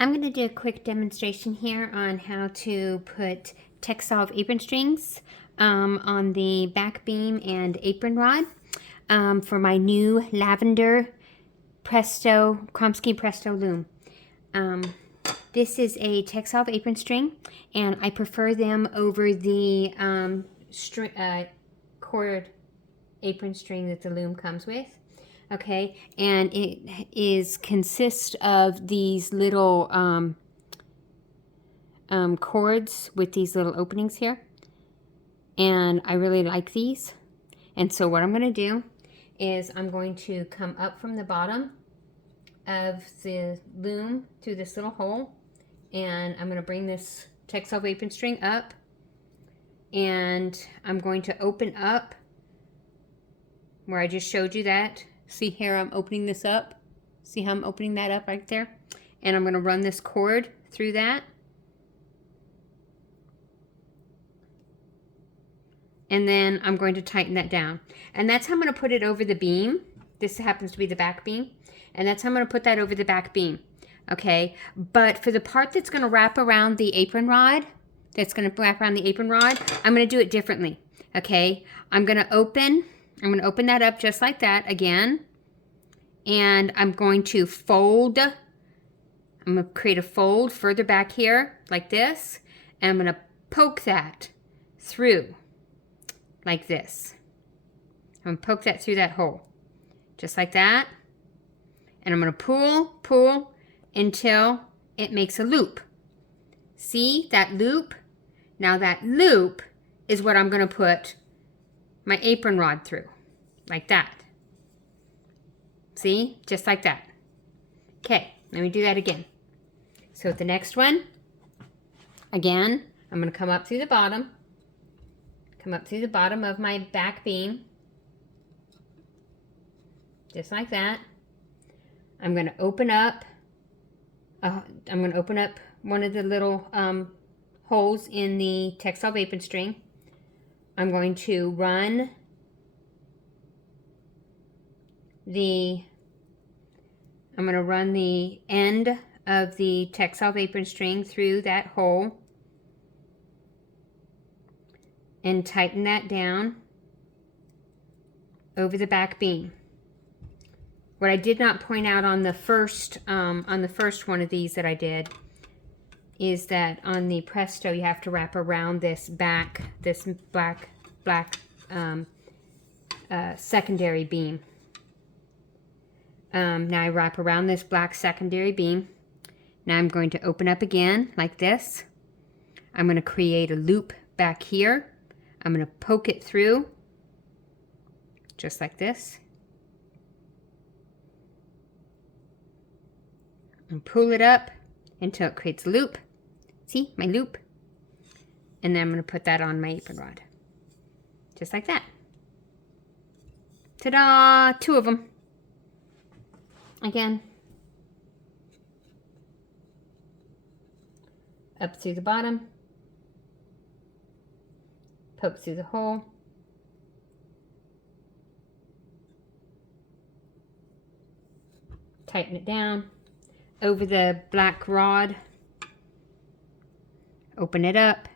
I'm going to do a quick demonstration here on how to put Texsolv apron strings on the back beam and apron rod for my new Lavender Kromski Presto Loom. This is a Texsolv apron string, and I prefer them over the cord apron string that the loom comes with. Okay, and it consists of these little cords with these little openings here, and I really like these. And so what I'm going to do is I'm going to come up from the bottom of the loom through this little hole, and I'm going to bring this Texsolv apron string up, and I'm going to open up where I just showed you that. See here, I'm opening this up. See how I'm opening that up right there? And I'm going to run this cord through that. And then I'm going to tighten that down. And that's how I'm going to put it over the beam. This happens to be the back beam. And that's how I'm going to put that over the back beam. Okay, but for the part that's going to wrap around the apron rod, I'm going to do it differently. Okay, I'm going to open that up just like that again. And I'm going to fold. I'm going to create a fold further back here like this. And I'm going to poke that through like this. I'm going to poke that through that hole. Just like that. And I'm going to pull until it makes a loop. See that loop? Now that loop is what I'm going to put my apron rod through. Like that. See? Just like that. Okay, let me do that again. So with the next one, again, I'm going to come up through the bottom. Come up through the bottom of my back beam. Just like that. I'm going to open up. One of the little holes in the Texsolv apron string. I'm going to run the end of the Texsolv apron string through that hole and tighten that down over the back beam. What I did not point out on the first one of these that I did is that on the Presto you have to wrap around this black secondary beam. Now I wrap around this black secondary beam. Now I'm going to open up again like this. I'm going to create a loop back here. I'm going to poke it through just like this. And pull it up until it creates a loop. See, my loop. And then I'm going to put that on my apron rod. Just like that. Ta-da! 2 of them. Again. Up through the bottom. Poke through the hole. Tighten it down. Over the black rod. Open it up.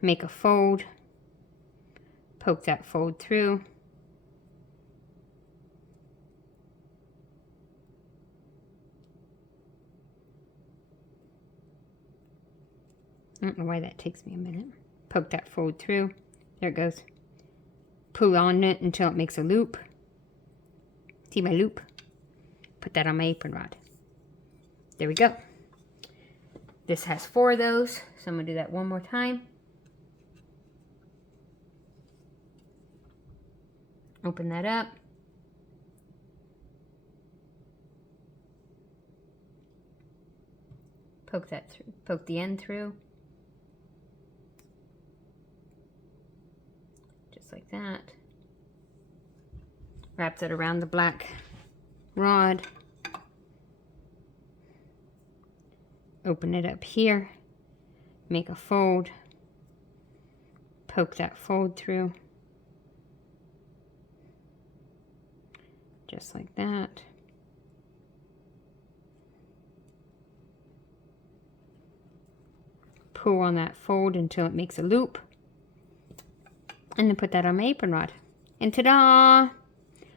Make a fold. Poke that fold through. I don't know why that takes me a minute. Poke that fold through. There it goes. Pull on it until it makes a loop. See my loop? Put that on my apron rod. There we go. This has 4 of those, so I'm going to do that one more time. Open that up. Poke that through. Poke the end through. Just like that. Wrap that around the black rod. Open it up here. Make a fold. Poke that fold through. Just like that. pull on that fold until it makes a loop. And then put that on my apron rod. And ta-da!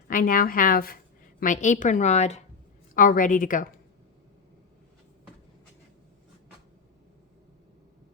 I now have my apron rod all ready to go.